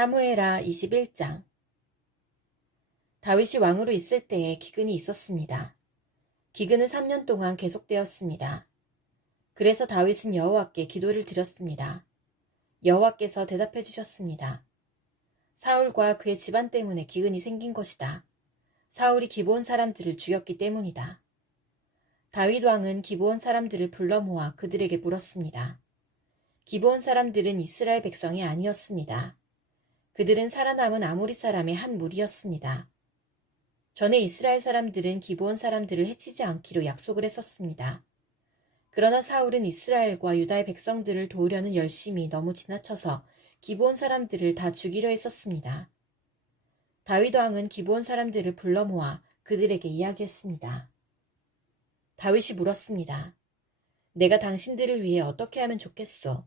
사무엘하 21장. 다윗이 왕으로 있을 때에 기근이 있었습니다. 기근은 3년 동안 계속되었습니다. 그래서 다윗은 여호와께 기도를 드렸습니다. 여호와께서 대답해 주셨습니다. 사울과 그의 집안 때문에 기근이 생긴 것이다. 사울이 기브온 사람들을 죽였기 때문이다. 다윗 왕은 기브온 사람들을 불러 모아 그들에게 물었습니다. 기브온 사람들은 이스라엘 백성이 아니었습니다. 그들은 살아남은 아모리 사람의 한 무리였습니다. 전에 이스라엘 사람들은 기브온 사람들을 해치지 않기로 약속을 했었습니다. 그러나 사울은 이스라엘과 유다의 백성들을 도우려는 열심이 너무 지나쳐서 기브온 사람들을 다 죽이려 했었습니다. 다윗 왕은 기브온 사람들을 불러 모아 그들에게 이야기했습니다. 다윗이 물었습니다. 내가 당신들을 위해 어떻게 하면 좋겠소?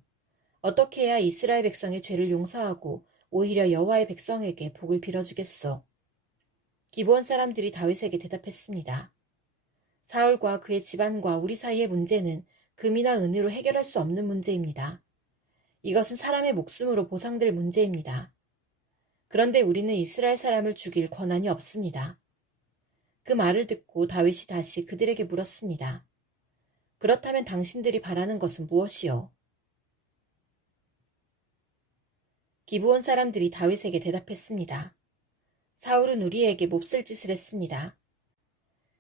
어떻게 해야 이스라엘 백성의 죄를 용서하고 오히려 여호와의 백성에게 복을 빌어주겠소? 기브온 사람들이 다윗에게 대답했습니다. 사울과 그의 집안과 우리 사이의 문제는 금이나 은으로 해결할 수 없는 문제입니다. 이것은 사람의 목숨으로 보상될 문제입니다. 그런데 우리는 이스라엘 사람을 죽일 권한이 없습니다. 그 말을 듣고 다윗이 다시 그들에게 물었습니다. 그렇다면 당신들이 바라는 것은 무엇이요? 기브온 사람들이 다윗에게 대답했습니다. 사울은 우리에게 몹쓸 짓을 했습니다.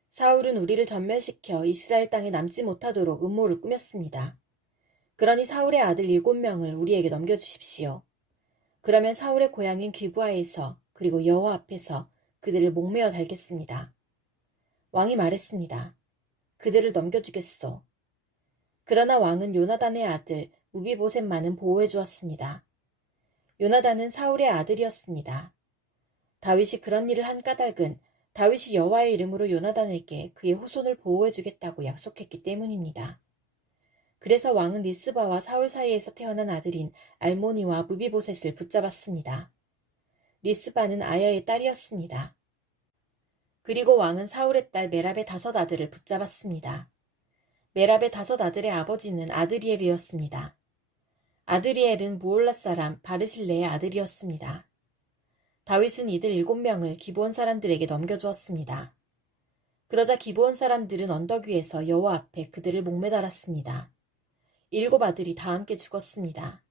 사울은 우리를 전멸시켜 이스라엘 땅에 남지 못하도록 음모를 꾸몄습니다. 그러니 사울의 아들 7명을 우리에게 넘겨주십시오. 그러면 사울의 고향인 기브아에서 그리고 여호와 앞에서 그들을 목매어 달겠습니다. 왕이 말했습니다. 그들을 넘겨주겠소. 그러나 왕은 요나단의 아들 무비보셋만은 보호해 주었습니다. 요나단은 사울의 아들이었습니다. 다윗이 그런 일을 한 까닭은 다윗이 여호와의 이름으로 요나단에게 그의 후손을 보호해 주겠다고 약속했기 때문입니다. 그래서 왕은 리스바와 사울 사이에서 태어난 아들인 알모니와 무비보셋을 붙잡았습니다. 리스바는 아야의 딸이었습니다. 그리고 왕은 사울의 딸 메랍의 5 아들을 붙잡았습니다. 메랍의 5 아들의 아버지는 아드리엘이었습니다. 아드리엘은 무올라 사람 바르실레의 아들이었습니다. 다윗은 이들 7명을 기브온 사람들에게 넘겨주었습니다. 그러자 기브온 사람들은 언덕 위에서 여호와 앞에 그들을 목매달았습니다. 7 아들이 다 함께 죽었습니다.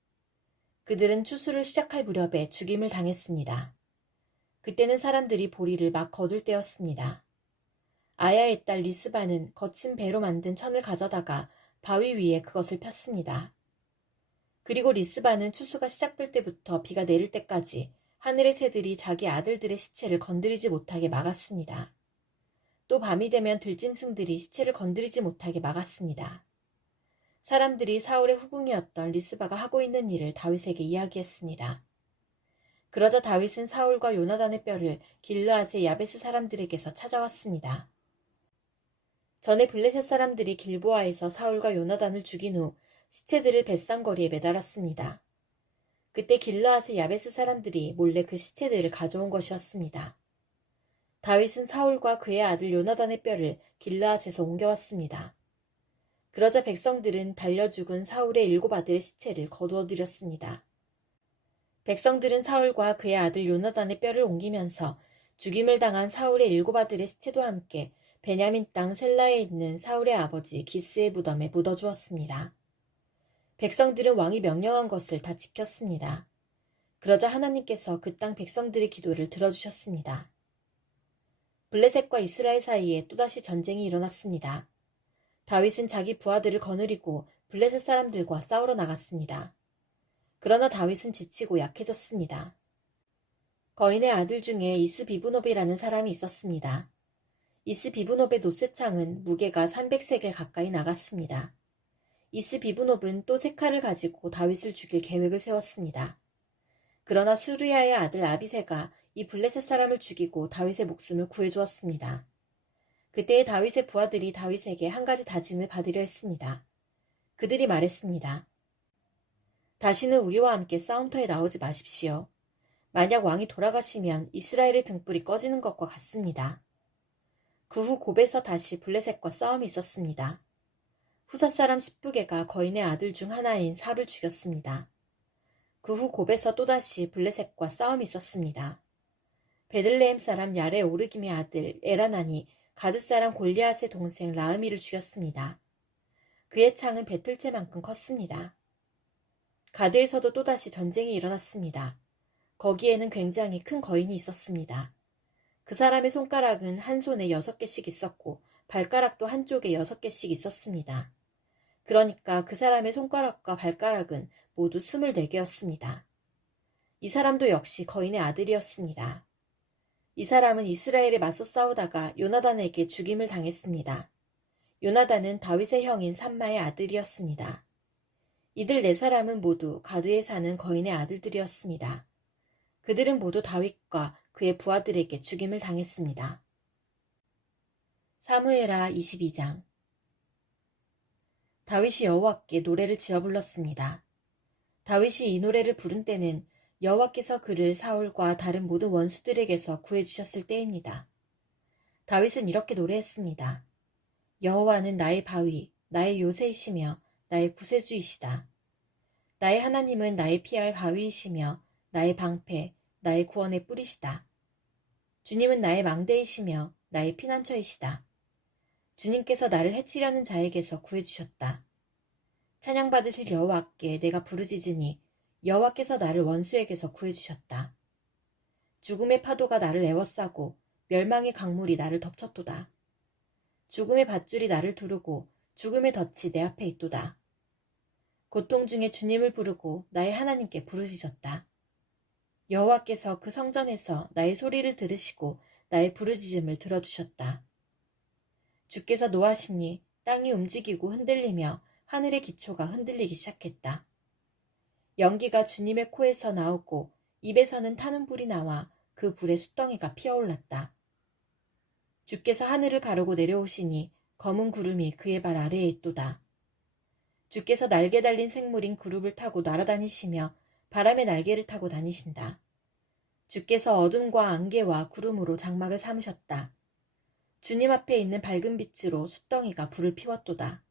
그들은 추수를 시작할 무렵에 죽임을 당했습니다. 그때는 사람들이 보리를 막 거둘 때였습니다. 아야의 딸 리스바는 거친 배로 만든 천을 가져다가 바위 위에 그것을 폈습니다. 그리고 리스바는 추수가 시작될 때부터 비가 내릴 때까지 하늘의 새들이 자기 아들들의 시체를 건드리지 못하게 막았습니다. 또 밤이 되면 들짐승들이 시체를 건드리지 못하게 막았습니다. 사람들이 사울의 후궁이었던 리스바가 하고 있는 일을 다윗에게 이야기했습니다. 그러자 다윗은 사울과 요나단의 뼈를 길르앗의 야베스 사람들에게서 찾아왔습니다. 전에 블레셋 사람들이 길보아에서 사울과 요나단을 죽인 후 시체들을 벳산거리에 매달았습니다. 그때 길르앗의 야베스 사람들이 몰래 그 시체들을 가져온 것이었습니다. 다윗은 사울과 그의 아들 요나단의 뼈를 길르앗에서 옮겨왔습니다. 그러자 백성들은 달려 죽은 사울의 7 아들의 시체를 거두어들였습니다. 백성들은 사울과 그의 아들 요나단의 뼈를 옮기면서 죽임을 당한 사울의 7 아들의 시체도 함께 베냐민 땅 셀라에 있는 사울의 아버지 기스의 무덤에 묻어주었습니다. 백성들은 왕이 명령한 것을 다 지켰습니다. 그러자 하나님께서 그 땅 백성들의 기도를 들어주셨습니다. 블레셋과 이스라엘 사이에 또다시 전쟁이 일어났습니다. 다윗은 자기 부하들을 거느리고 블레셋 사람들과 싸우러 나갔습니다. 그러나 다윗은 지치고 약해졌습니다. 거인의 아들 중에 이스비브노비라는 사람이 있었습니다. 이스비브노의 노새창은 무게가 300세겔 가까이 나갔습니다. 이스비브노는 또 3칼을 가지고 다윗을 죽일 계획을 세웠습니다. 그러나 수르야의 아들 아비새가 이 블레셋 사람을 죽이고 다윗의 목숨을 구해주었습니다. 그때의 다윗의 부하들이 다윗에게 한 가지 다짐을 받으려 했습니다. 그들이 말했습니다. 다시는 우리와 함께 싸움터에 나오지 마십시오. 만약 왕이 돌아가시면 이스라엘의 등불이 꺼지는 것과 같습니다. 그 후 곱에서 다시 블레셋과 싸움이 있었습니다. 후사 사람 십부게가 거인의 아들 중 하나인 삽을 죽였습니다. 그 후 곱에서 또다시 블레셋과 싸움이 있었습니다. 베들레헴 사람 야레 오르김의 아들 에라난이 가드 사람 골리앗의 동생 라흐미를 죽였습니다. 그의 창은 배틀채만큼 컸습니다. 가드에서도 또다시 전쟁이 일어났습니다. 거기에는 굉장히 큰 거인이 있었습니다. 그 사람의 손가락은 한 손에 6개씩 있었고 발가락도 한쪽에 6개씩 있었습니다. 그러니까 그 사람의 손가락과 발가락은 모두 24개였습니다. 이 사람도 역시 거인의 아들이었습니다. 이 사람은 이스라엘에 맞서 싸우다가 요나단에게 죽임을 당했습니다. 요나단은 다윗의 형인 삼마의 아들이었습니다. 이들 4사람은 모두 가드에 사는 거인의 아들들이었습니다. 그들은 모두 다윗과 그의 부하들에게 죽임을 당했습니다. 사무엘하 22장. 다윗이 여호와께 노래를 지어 불렀습니다. 다윗이 이 노래를 부른 때는 여호와께서 그를 사울과 다른 모든 원수들에게서 구해주셨을 때입니다. 다윗은 이렇게 노래했습니다. 여호와는 나의 바위, 나의 요새이시며 나의 구세주이시다. 나의 하나님은 나의 피할 바위이시며 나의 방패, 나의 구원의 뿌리시다. 주님은 나의 망대이시며 나의 피난처이시다. 주님께서 나를 해치려는 자에게서 구해주셨다. 찬양받으실 여호와께 내가 부르짖으니 여호와께서 나를 원수에게서 구해주셨다. 죽음의 파도가 나를 에워싸고 멸망의 강물이 나를 덮쳤도다. 죽음의 밧줄이 나를 두르고 죽음의 덫이 내 앞에 있도다. 고통 중에 주님을 부르고 나의 하나님께 부르짖었다. 여호와께서 그 성전에서 나의 소리를 들으시고 나의 부르짖음을 들어주셨다. 주께서 노하시니 땅이 움직이고 흔들리며 하늘의 기초가 흔들리기 시작했다. 연기가 주님의 코에서 나오고 입에서는 타는 불이 나와 그 불의 숫덩이가 피어올랐다. 주께서 하늘을 가르고 내려오시니 검은 구름이 그의 발 아래에 있도다. 주께서 날개 달린 생물인 그룹을 타고 날아다니시며 바람의 날개를 타고 다니신다. 주께서 어둠과 안개와 구름으로 장막을 삼으셨다. 주님 앞에 있는 밝은 빛으로 숫덩이가 불을 피웠도다.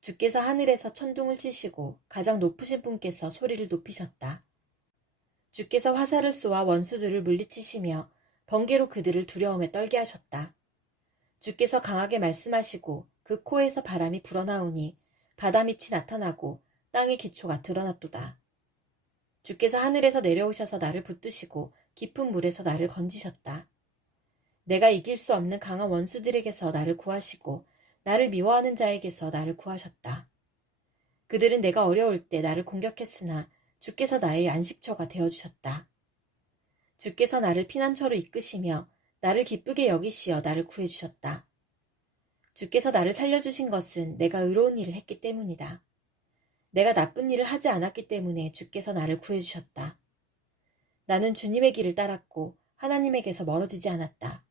주께서 하늘에서 천둥을 치시고 가장 높으신 분께서 소리를 높이셨다. 주께서 화살을 쏘아 원수들을 물리치시며 번개로 그들을 두려움에 떨게 하셨다. 주께서 강하게 말씀하시고 그 코에서 바람이 불어나오니 바다밑이 나타나고 땅의 기초가 드러났도다. 주께서 하늘에서 내려오셔서 나를 붙드시고 깊은 물에서 나를 건지셨다. 내가 이길 수 없는 강한 원수들에게서 나를 구하시고 나를 미워하는 자에게서 나를 구하셨다. 그들은 내가 어려울 때 나를 공격했으나 주께서 나의 안식처가 되어주셨다. 주께서 나를 피난처로 이끄시며 나를 기쁘게 여기시어 나를 구해주셨다. 주께서 나를 살려주신 것은 내가 의로운 일을 했기 때문이다. 내가 나쁜 일을 하지 않았기 때문에 주께서 나를 구해주셨다. 나는 주님의 길을 따랐고 하나님에게서 멀어지지 않았다.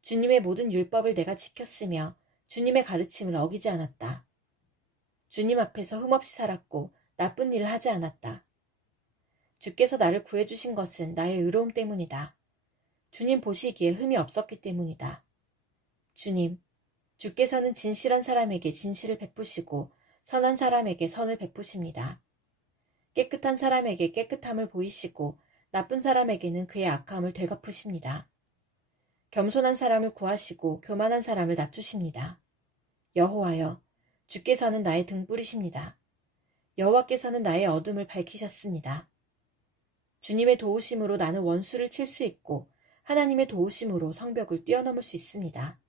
주님의 모든 율법을 내가 지켰으며 주님의 가르침을 어기지 않았다. 주님 앞에서 흠없이 살았고 나쁜 일을 하지 않았다. 주께서 나를 구해주신 것은 나의 의로움 때문이다. 주님 보시기에 흠이 없었기 때문이다. 주님, 주께서는 진실한 사람에게 진실을 베푸시고 선한 사람에게 선을 베푸십니다. 깨끗한 사람에게 깨끗함을 보이시고 나쁜 사람에게는 그의 악함을 되갚으십니다. 겸손한 사람을 구하시고 교만한 사람을 낮추십니다. 여호와여, 주께서는 나의 등불이십니다. 여호와께서는 나의 어둠을 밝히셨습니다. 주님의 도우심으로 나는 원수를 칠 수 있고 하나님의 도우심으로 성벽을 뛰어넘을 수 있습니다.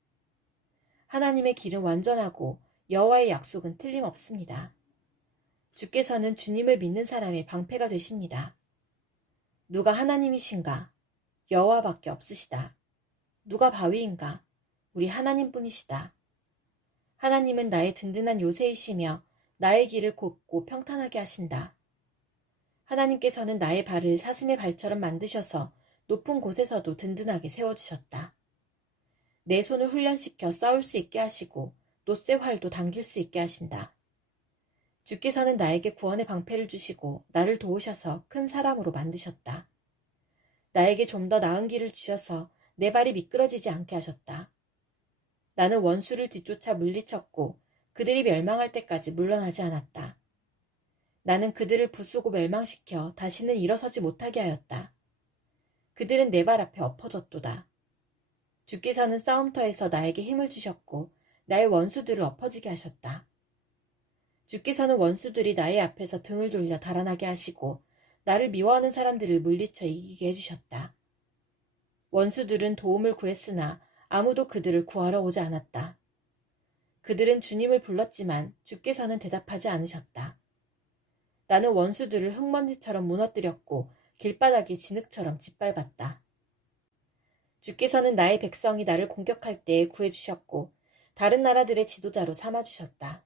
하나님의 길은 완전하고 여호와의 약속은 틀림없습니다. 주께서는 주님을 믿는 사람의 방패가 되십니다. 누가 하나님이신가? 여호와밖에 없으시다. 누가 바위인가? 우리 하나님뿐이시다. 하나님은 나의 든든한 요새이시며 나의 길을 곱고 평탄하게 하신다. 하나님께서는 나의 발을 사슴의 발처럼 만드셔서 높은 곳에서도 든든하게 세워주셨다. 내 손을 훈련시켜 싸울 수 있게 하시고 노쇠 활도 당길 수 있게 하신다. 주께서는 나에게 구원의 방패를 주시고 나를 도우셔서 큰 사람으로 만드셨다. 나에게 좀 더 나은 길을 주셔서 내 발이 미끄러지지 않게 하셨다. 나는 원수를 뒤쫓아 물리쳤고 그들이 멸망할 때까지 물러나지 않았다. 나는 그들을 부수고 멸망시켜 다시는 일어서지 못하게 하였다. 그들은 내 발 앞에 엎어졌도다. 주께서는 싸움터에서 나에게 힘을 주셨고 나의 원수들을 엎어지게 하셨다. 주께서는 원수들이 나의 앞에서 등을 돌려 달아나게 하시고 나를 미워하는 사람들을 물리쳐 이기게 해주셨다. 원수들은 도움을 구했으나 아무도 그들을 구하러 오지 않았다. 그들은 주님을 불렀지만 주께서는 대답하지 않으셨다. 나는 원수들을 흙먼지처럼 무너뜨렸고 길바닥이 진흙처럼 짓밟았다. 주께서는 나의 백성이 나를 공격할 때에 구해주셨고 다른 나라들의 지도자로 삼아주셨다.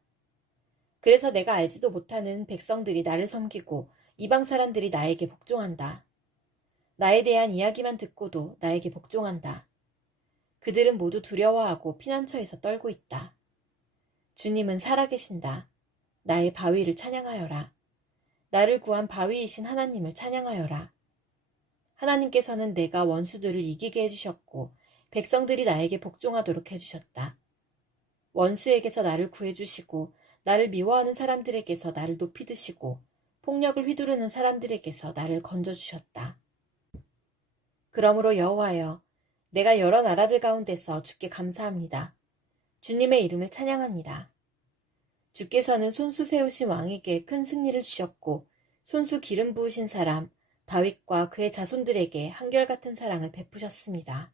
그래서 내가 알지도 못하는 백성들이 나를 섬기고 이방 사람들이 나에게 복종한다. 나에 대한 이야기만 듣고도 나에게 복종한다. 그들은 모두 두려워하고 피난처에서 떨고 있다. 주님은 살아계신다. 나의 바위를 찬양하여라. 나를 구한 바위이신 하나님을 찬양하여라. 하나님께서는 내가 원수들을 이기게 해주셨고 백성들이 나에게 복종하도록 해주셨다. 원수에게서 나를 구해주시고 나를 미워하는 사람들에게서 나를 높이 드시고 폭력을 휘두르는 사람들에게서 나를 건져주셨다. 그러므로 여호와여, 내가 여러 나라들 가운데서 주께 감사합니다. 주님의 이름을 찬양합니다. 주께서는 손수 세우신 왕에게 큰 승리를 주셨고 손수 기름 부으신 사람 다윗과 그의 자손들에게 한결같은 사랑을 베푸셨습니다.